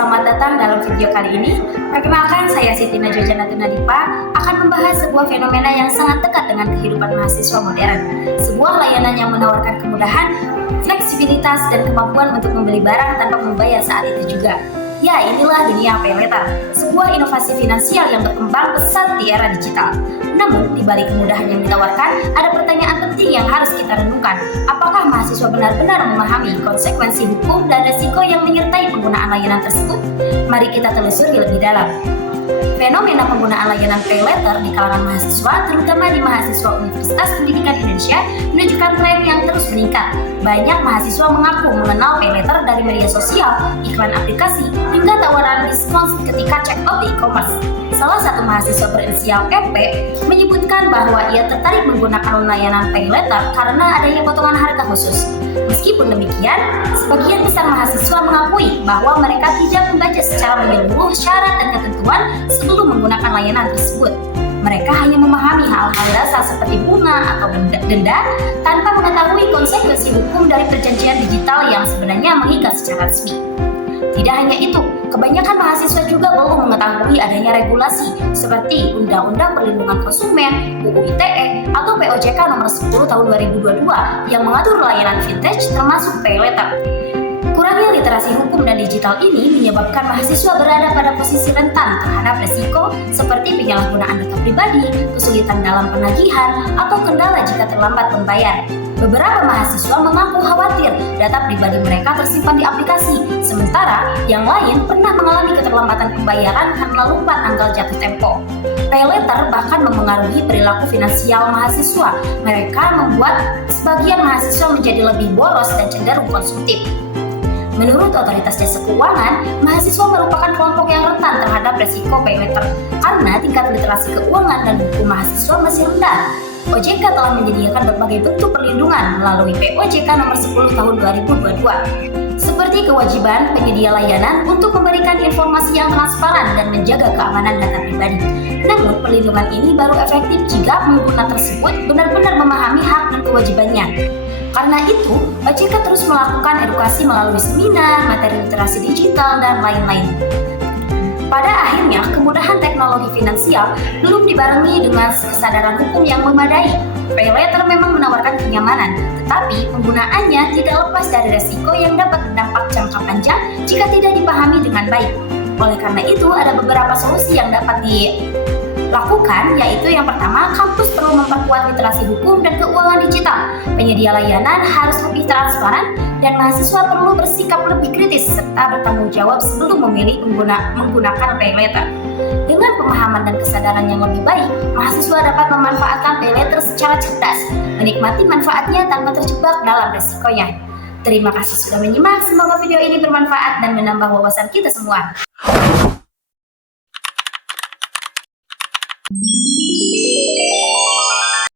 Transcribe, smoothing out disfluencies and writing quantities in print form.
selamat datang dalam video kali ini. Perkenalkan, saya Siti Najwa Janatun Nadipa akan membahas sebuah fenomena yang sangat dekat dengan kehidupan mahasiswa modern. Sebuah layanan yang menawarkan kemudahan, fleksibilitas, dan kemampuan untuk membeli barang tanpa membayar saat itu juga. Ya, inilah dunia paylater, sebuah inovasi finansial yang berkembang pesat di era digital. Namun, di balik kemudahan yang ditawarkan, ada pertanyaan penting yang harus kita renungkan. Apakah mahasiswa benar-benar memahami konsekuensi hukum dan risiko yang menyertai penggunaan layanan tersebut? Mari kita telusuri lebih dalam. Fenomena penggunaan layanan paylater di kalangan mahasiswa, terutama di mahasiswa Universitas Pendidikan Indonesia, menunjukkan tren yang terus meningkat. Banyak mahasiswa mengaku mengenal paylater dari media sosial, iklan aplikasi, hingga tawaran diskon ketika check out di e-commerce. Salah satu mahasiswa berinisial MP menyebutkan bahwa ia tertarik menggunakan layanan paylater karena adanya potongan harga khusus. Meskipun demikian, sebagian besar mahasiswa mengakui bahwa mereka tidak membaca secara menyeluruh syarat dan ketentuan sebelum menggunakan layanan tersebut. Mereka hanya memahami hal-hal dasar seperti bunga atau denda tanpa mengetahui konsekuensi hukum dari perjanjian digital yang sebenarnya mengikat secara resmi. Tidak hanya itu, kebanyakan mahasiswa juga belum mengetahui adanya regulasi seperti Undang-Undang Perlindungan Konsumen, UU ITE, atau POJK nomor 10 tahun 2022 yang mengatur layanan vintage termasuk paylater. Kurangnya literasi hukum dan digital ini menyebabkan mahasiswa berada pada posisi rentan terhadap risiko seperti penyalahgunaan data pribadi, kesulitan dalam penagihan, atau kendala jika terlambat membayar. Beberapa mahasiswa mengaku khawatir data pribadi mereka tersimpan di aplikasi, sementara yang lain pernah mengalami keterlambatan pembayaran karena lupa tanggal jatuh tempo. Paylater bahkan memengaruhi perilaku finansial mahasiswa. Mereka membuat sebagian mahasiswa menjadi lebih boros dan cenderung konsumtif. Menurut Otoritas Jasa Keuangan, mahasiswa merupakan kelompok yang rentan terhadap resiko paylater karena tingkat literasi keuangan dan buku mahasiswa masih rendah. OJK telah menyediakan berbagai bentuk perlindungan melalui POJK nomor 10 tahun 2022, seperti kewajiban penyedia layanan untuk memberikan informasi yang transparan dan menjaga keamanan data pribadi. Namun, perlindungan ini baru efektif jika pengguna tersebut benar-benar memahami hak dan kewajibannya. Karena itu, OJK terus melakukan edukasi melalui seminar, materi literasi digital, dan lain-lain. Pada akhirnya, kemudahan teknologi finansial belum dibarengi dengan kesadaran hukum yang memadai. Paylater memang menawarkan kenyamanan, tetapi penggunaannya tidak lepas dari resiko yang dapat berdampak jangka panjang jika tidak dipahami dengan baik. Oleh karena itu, ada beberapa solusi yang dapat dilakukan, yaitu yang pertama, kampus perlu memperkuat literasi hukum dan keuangan digital. Penyedia layanan harus lebih transparan dan mahasiswa perlu bersikap lebih kritis serta bertanggung jawab sebelum memilih menggunakan paylater. Dengan pemahaman dan kesadaran yang lebih baik, mahasiswa dapat memanfaatkan paylater secara cerdas, menikmati manfaatnya tanpa terjebak dalam resikonya. Terima kasih sudah menyimak, semoga video ini bermanfaat dan menambah wawasan kita semua.